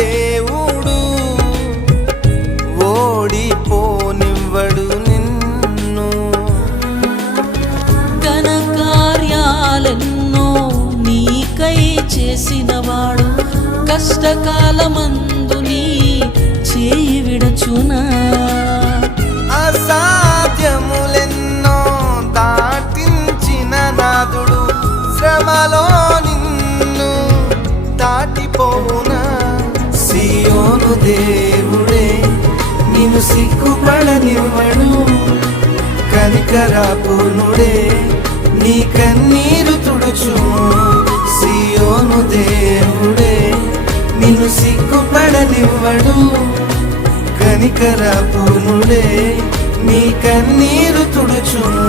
దేవుడు ఓడిపోనివ్వడు నిన్ను. ఘన కార్యాలెన్నో నీకై చేసినవాడు కష్టకాలమందు నీ చేయి విడచునా. అసాధ్యములెన్నో దాటించిన నాదుడు శ్రమలో నిన్ను దాటిపోవునా. సియోను దేవుడే నిన్ను సిగ్గుపడనివ్వడు, కనికరాపూర్ణుడే నీ కన్నీరు తుడుచును. సియోను దేవుడే నిన్ను సిగ్గుపడనివ్వడు, కనికరాపూర్ణుడే నీ కన్నీరు తుడుచును.